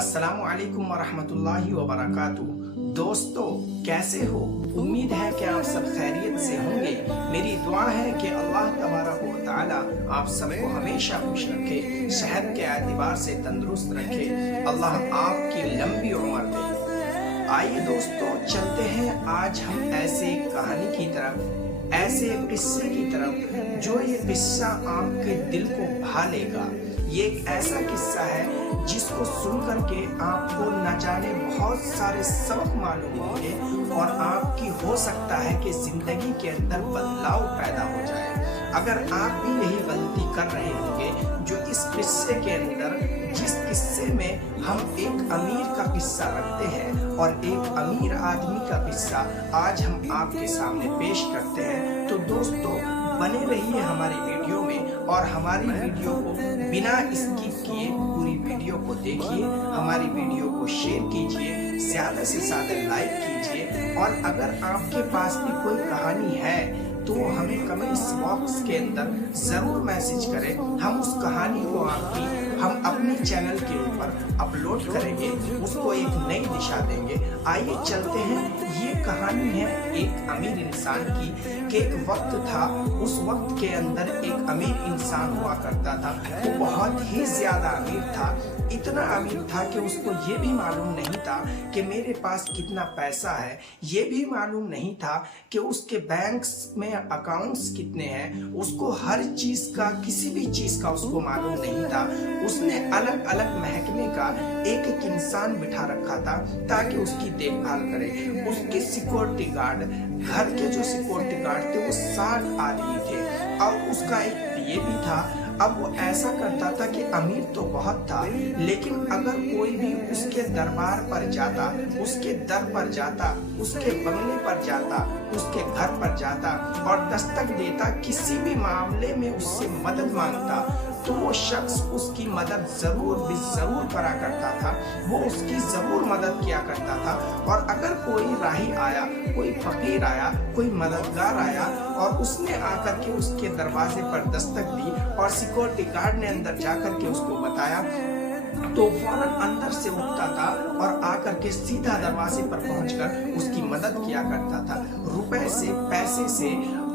अस्सलामु अलैकुम वरहमतुल्लाहि वबरकातुहू। दोस्तों, कैसे हो? उम्मीद है कि आप सब खैरियत से होंगे। मेरी दुआ है कि अल्लाह तबारक व तआला आप सबको हमेशा खुश रखे, सेहत के एतबार से तंदुरुस्त रखे, अल्लाह आपकी लंबी उम्र दे। आइए दोस्तों, चलते हैं आज हम ऐसे कहानी की तरफ, ऐसे किस्से की तरफ जो ये किस्सा आपके दिल को भा लेगा। ये एक ऐसा किस्सा है जिसको सुन करके आपको न जाने बहुत सारे सबक मालूम होंगे और आपकी हो सकता है कि जिंदगी के अंदर बदलाव पैदा हो जाए। अगर आप भी यही गलती कर रहे होंगे जो इस किस्से के अंदर, जिस किस्से में हम एक अमीर का किस्सा रखते हैं और एक अमीर आदमी का किस्सा आज हम आपके सामने पेश करते हैं, तो दोस्तों बने रहिए हमारी वीडियो में और हमारी वीडियो को बिना स्किप किए पूरी वीडियो को देखिए, हमारी वीडियो को शेयर कीजिए, ज्यादा से ज्यादा लाइक कीजिए और अगर आपके पास भी कोई कहानी है तो हमें कमेंट्स बॉक्स के अंदर जरूर मैसेज करें। हम उस कहानी को हम अपने चैनल के ऊपर अपलोड करेंगे, उसको एक नई दिशा देंगे। आइए चलते हैं। ये कहानी है एक अमीर इंसान की कि एक वक्त था, उस वक्त के अंदर एक अमीर इंसान हुआ करता था। वो बहुत ही ज्यादा अमीर था, इतना अमीर था कि उसको ये भी मालूम नहीं था कि मेरे पास कितना पैसा है, ये भी मालूम नहीं था कि उसके बैंक्स में अकाउंट्स कितने हैं, उसको हर चीज का, किसी भी चीज का उसको मालूम नहीं था। उसने अलग अलग महकमे का एक एक इंसान बिठा रखा था ताकि उसकी देखभाल करे। उसके सिक्योरिटी गार्ड, घर के जो सिक्योरिटी गार्ड थे वो 60 आदमी थे और उसका एक पीए भी था। अब वो ऐसा करता था कि अमीर तो बहुत था, लेकिन अगर कोई भी उसके दरबार पर जाता, उसके दर पर जाता, उसके बंगले पर जाता, उसके घर पर जाता और दस्तक देता, किसी भी मामले में उससे मदद मांगता, तो वो शख्स उसकी मदद जरूर करा करता था। वो उसकी जरूर मदद किया करता था। और अगर कोई राही आया, कोई फकीर आया, कोई मददगार आया और उसने आकर के उसके दरवाजे पर दस्तक दी और सिक्योरिटी गार्ड ने अंदर जाकर के उसको बताया, तो फौरन अंदर से उठता था और आकर के सीधा दरवाजे पर पहुंचकर उसकी मदद किया करता था। रुपए से, पैसे से,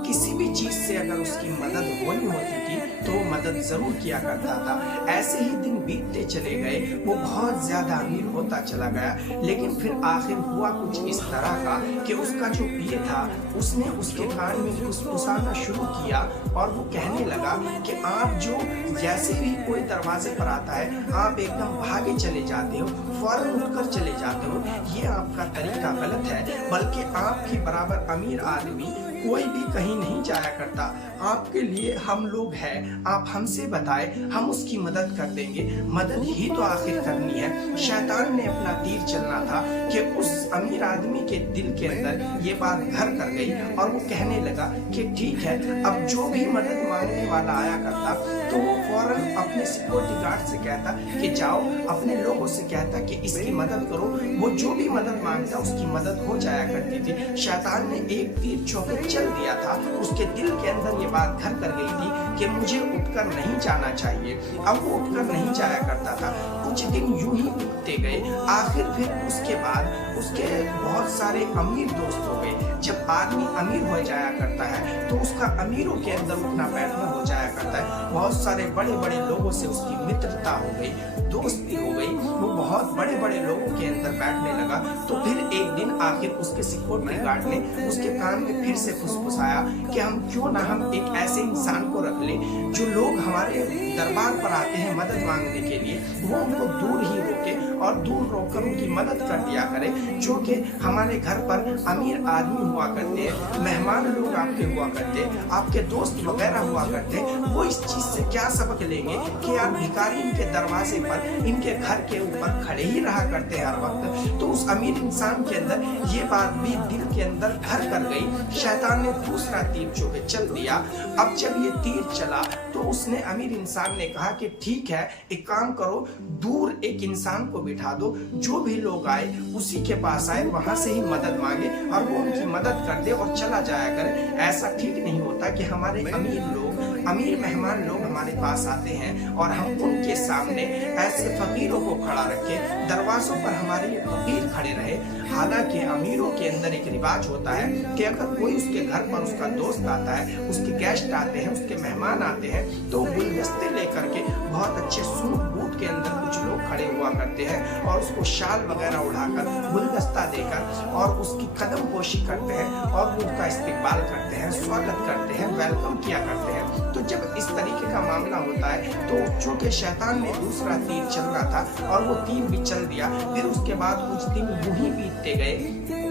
किसी भी चीज से अगर उसकी मदद होनी होती थी तो मदद जरूर किया करता था। ऐसे ही दिन बीतते चले गए, वो बहुत ज्यादा अमीर होता चला गया। लेकिन फिर आखिर हुआ कुछ इस तरह का कि उसका जो पीए था उसने उसके कान में फुसफुसाना शुरू किया और वो कहने लगा कि आप जो जैसे भी कोई दरवाजे पर आता है आप एकदम भागे चले जाते हो, फौरन उठकर चले जाते हो, ये आपका तरीका गलत है। बल्कि आपके बराबर अमीर आदमी कोई भी कहीं नहीं जाया करता। आपके लिए हम लोग हैं, आप हमसे बताएं, हम उसकी मदद कर देंगे। मदद ही तो आखिर करनी है। शैतान ने अपना तीर चलना था कि उस अमीर आदमी के दिल के अंदर ये बात घर कर गई और वो कहने लगा कि ठीक है, अब जो भी मदद मांगने वाला आया करता तो वो फौरन अपने सिक्योरिटी गार्ड से कहता कि जाओ, अपने लोगों से कहता कि इसकी मदद करो। वो जो भी मदद मांगता उसकी मदद हो जाया करती थी। शैतान ने एक तीर चौके चल दिया था, उसके दिल के अंदर ये बात घर कर गई थी कि मुझे उठकर नहीं जाना चाहिए। अब वो उठकर नहीं जाया करता था। कुछ दिन यूं ही बीतते गए। आखिर फिर उसके बाद उसके बहुत सारे अमीर दोस्त हो गए। जब आदमी अमीर हो जाया करता है तो उसका अमीरों के अंदर उठना बैठना हो जाया करता है। बहुत सारे बड़े बड़े लोगों से उसकी मित्रता हो गई, दोस्ती हो गई। वो बहुत बड़े बड़े लोगों के अंदर बैठने लगा। तो फिर एक दिन आखिर उसके सिक्योरिटी गार्ड ने उसके कान में फिर से फुसफुसाया कि हम क्यों ना हम एक ऐसे इंसान को रख ले जो लोग हमारे दरबार पर आते हैं मदद मांगने के लिए, वो उनको दूर ही रोके और दूर रोककर उनकी मदद कर दिया करे। जो कि हमारे घर पर अमीर आदमी हुआ करते हैं, मेहमान लोग आपके हुआ करते, आपके दोस्त वगैरह हुआ करते, वो इस चीज से क्या सबक लेंगे कि यार भिखारी इनके दरवाजे पर, इनके घर के ऊपर खड़े ही रहा करते हैं हर वक्त। तो उस अमीर इंसान के अंदर ये बात भी दिल के अंदर घर कर गई। शैतान ने दूसरा तीर चौके चल दिया। अब जब ये तीर चला तो उसने अमीर इंसान ने कहा कि ठीक है, एक काम करो, दूर एक इंसान को बिठा दो, जो भी लोग आए उसी के पास आए, वहां से ही मदद मांगे और वो उनकी मदद कर दे और चला जाया करे। ऐसा ठीक नहीं होता कि हमारे अमीर लोग अमीर मेहमान लोग हमारे पास आते हैं और हम उनके सामने ऐसे फकीरों को खड़ा रखे, दरवाजों पर हमारे फकीर खड़े रहे। हालांकि अमीरों के अंदर एक रिवाज होता है कि अगर कोई उसके घर पर उसका दोस्त आता है, उसके गेस्ट आते हैं, उसके मेहमान आते हैं, तो गुलदस्ते लेकर के बहुत अच्छे सूट बूट के अंदर कुछ लोग खड़े हुआ करते हैं और उसको शाल वगैरह उड़ाकर, गुलदस्ता देकर और उसकी कदम पोशी करते हैं और वो उसका इस्तकबाल करते हैं, स्वागत करते हैं, वेलकम किया करते हैं। तो जब इस तरीके का मामला होता है तो चूंकि शैतान में दूसरा तीर चल रहा था और वो तीर भी चल दिया, फिर उसके बाद कुछ दिन यूं ही बीतते गए।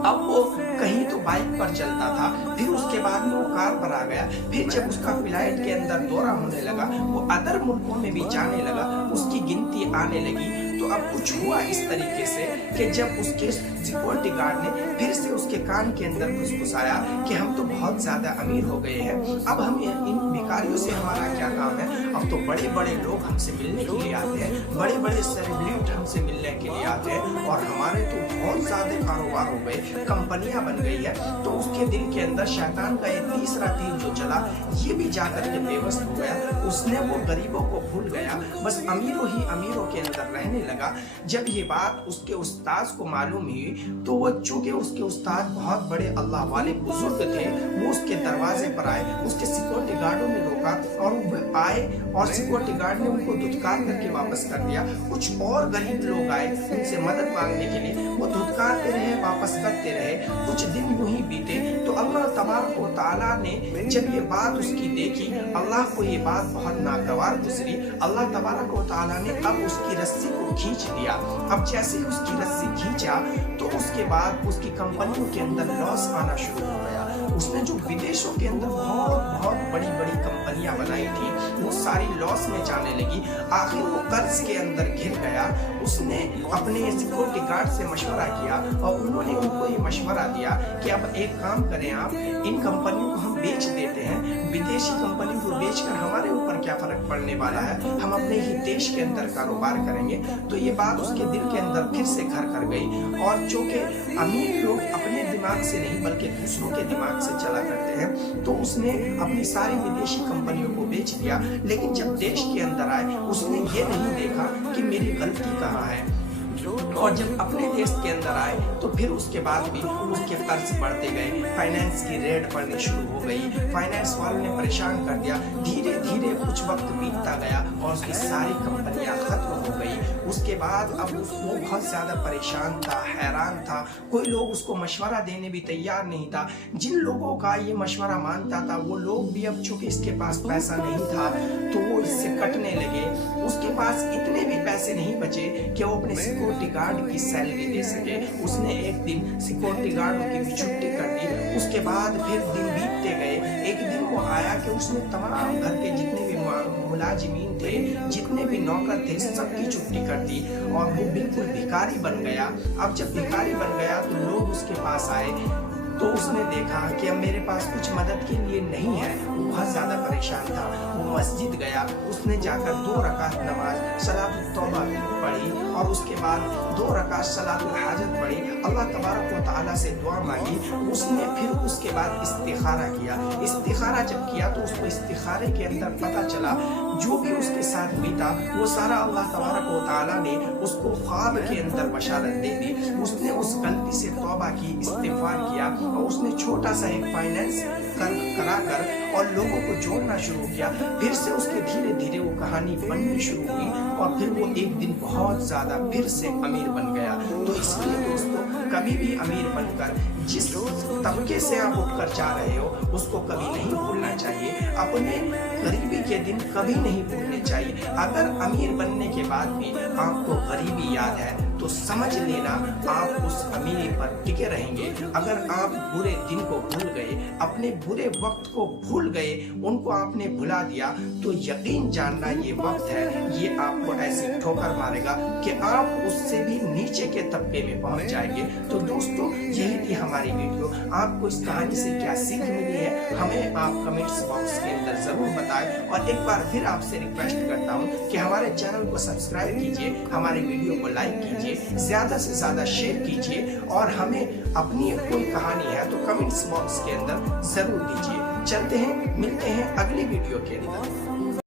अब वो कहीं तो बाइक पर चलता था, फिर उसके बाद में वो कार पर आ गया, फिर जब उसका फ्लाइट के अंदर दौरा होने लगा, वो अदर मुल्कों में भी जाने लगा, उसकी गिनती आने लगी। तो अब कुछ हुआ इस तरीके से कि जब उसके सिक्योरिटी गार्ड ने फिर से उसके कान के अंदर घुसघुसाया कि हम तो बहुत ज्यादा अमीर हो गए हैं, अब हम इन भिखारियों से हमारा क्या काम है, अब तो बड़े बड़े लोग हमसे मिलने के लिए आते हैं, बड़े बड़े सेलिब्रिटी हमसे मिलने के लिए आते हैं और हमारे तो बहुत ज्यादा कारोबार हो गए, कंपनियां बन गई है। तो उसके दिल के अंदर शैतान का ये तीसरा तीर जो चला, ये भी जाकर के बेबस हो गया। उसने वो गरीबों को भूल गया, बस अमीरों ही अमीरों के अंदर रहने लगा। जब ये बात उसके उस्ताद को मालूम हुई तो वो चूंकि उसके उस्ताद बहुत बड़े अल्लाह वाले बुजुर्ग थे, वो उसके दरवाजे पर आए, उसके सिक्योरिटी गार्डों ने रोका और वो आए और सिक्योरिटी गार्ड ने उनको धुतकार करके वापस कर दिया। कुछ और गरीब लोग आए उनसे मदद मांगने के लिए, वो धुतकारते रहे, वापस करते रहे। कुछ दिन यूं ही बीते तो अल्लाह तबारक व तआला ने जब ये बात उसकी देखी, अल्लाह को ये बात बहुत नागवार गुजरी। अल्लाह तबारक व तआला ने अब उसकी रस्सी को खींच दिया। अब जैसे ही उसकी रस्सी खींचा तो उसके बाद उसकी कंपनियों के अंदर लॉस आना शुरू हो गया। उसने जो विदेशों के अंदर बहुत बड़ी बड़ी कंपनियां बनाई थी, वो सारी लॉस में जाने लगी। आखिर वो कर्ज के अंदर घिर गया। उसने अपने सिक्योरिटी गार्ड से मशवरा किया और उन्होंने उनको ये मशवरा दिया कि अब एक काम करें, आप इन कंपनियों को हम बेच देते हैं, विदेशी कंपनियों को बेचकर हमारे ऊपर क्या फर्क पड़ने वाला है, हम अपने ही देश के अंदर कारोबार करेंगे। तो ये बात उसके दिल के अंदर फिर से घर कर गई। और चूंकि अमीर लोग अपने दिमाग से नहीं बल्कि दूसरों के दिमाग से चला करते हैं, तो उसने अपनी सारी विदेशी कंपनियों को बेच दिया। लेकिन जब देश के अंदर आए, उसने ये नहीं देखा कि मेरी गलती कहाँ है। और जब अपने देश के अंदर आए तो फिर उसके बाद भी उसके कर्ज बढ़ते गए, फाइनेंस की रेड पड़नी शुरू हो गई, फाइनेंस वालों ने परेशान कर दिया। धीरे धीरे कुछ वक्त बीतता गया और उसकी सारी कंपनियां खत्म हो गई। उसके बाद अब वो बहुत ज्यादा परेशान था, हैरान था, कोई लोग उसको मशवरा देने भी तैयार नहीं था। जिन लोगों का ये मशवरा मानता था वो लोग भी अब चूंकि इसके पास पैसा नहीं था तो वो इससे कटने लगे। उसके पास इतने भी पैसे नहीं बचे कि वो अपने सिक्योरिटी गार्ड की सैलरी दे सके। उसने एक दिन सिक्योरिटी गार्डों की भी छुट्टी कर दी। उसके बाद फिर दिन बीतते गए। एक दिन वो आया कि उसने तमाम घर के जितने भी मुलाजिमीन थे, जितने भी नौकर थे, सबकी छुट्टी कर दी और वो बिल्कुल भिखारी बन गया। अब जब भिखारी बन गया तो लोग उसके पास आए तो उसने देखा कि अब मेरे पास कुछ मदद के लिए नहीं है। वो बहुत ज्यादा परेशान था। वो मस्जिद गया, उसने जाकर 2 रकात नमाज सलातुल तौबा पढ़ी और उसके बाद 2 रकात सलातुल हाजत पढ़ी, अल्लाह तबारक व तआला से दुआ मांगी। उसने फिर उसके बाद इस्तिखारा किया। इस्तिखारा जब किया तो उसको इस्तिखारे के अंदर पता चला जो भी उसके साथ हुई था वो सारा अल्लाह तबारक व तआला ने उसको ख्वाब के अंदर बशारत दे दी। उसने उस गलती से तौबा की, इस्तिगफार किया और उसने छोटा सा एक फाइनेंस करा कर और लोगों को जोड़ना शुरू किया। फिर से उसके धीरे धीरे वो कहानी बननी शुरू हुई और फिर वो एक दिन बहुत ज्यादा फिर से अमीर बन गया। तो इसलिए दोस्तों, कभी भी अमीर बनकर जिस तबके से आप उठकर जा रहे हो उसको कभी नहीं भूलना चाहिए। अपने गरीबी के दिन कभी नहीं भूलने चाहिए। अगर अमीर बनने के बाद भी आपको गरीबी याद है तो समझ लेना आप उस अमीरी पर टिके रहेंगे। अगर आप बुरे दिन को भूल गए, अपने बुरे वक्त को भूल गए, उनको आपने भुला दिया, तो यकीन जानना ये वक्त है, ये आपको ऐसी ठोकर मारेगा कि आप उससे भी नीचे के तबके में पहुंच जाएंगे। तो दोस्तों, यही थी हमारी वीडियो। आपको इस कहानी से क्या सीख मिली है हमें आप कमेंट्स बॉक्स के अंदर जरूर बताएं। और एक बार फिर आपसे रिक्वेस्ट करता हूँ कि हमारे चैनल को सब्सक्राइब कीजिए, हमारी वीडियो को लाइक कीजिए, ज्यादा से ज्यादा शेयर कीजिए और हमें अपनी कोई कहानी है तो कमेंट्स बॉक्स के अंदर जरूर दीजिए। चलते हैं ملتے ہیں اگلی ویڈیو کے اندر.